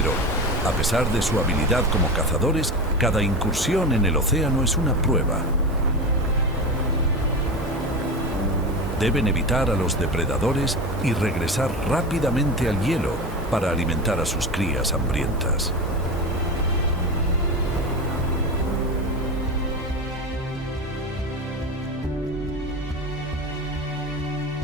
Pero, a pesar de su habilidad como cazadores, cada incursión en el océano es una prueba. Deben evitar a los depredadores y regresar rápidamente al hielo para alimentar a sus crías hambrientas.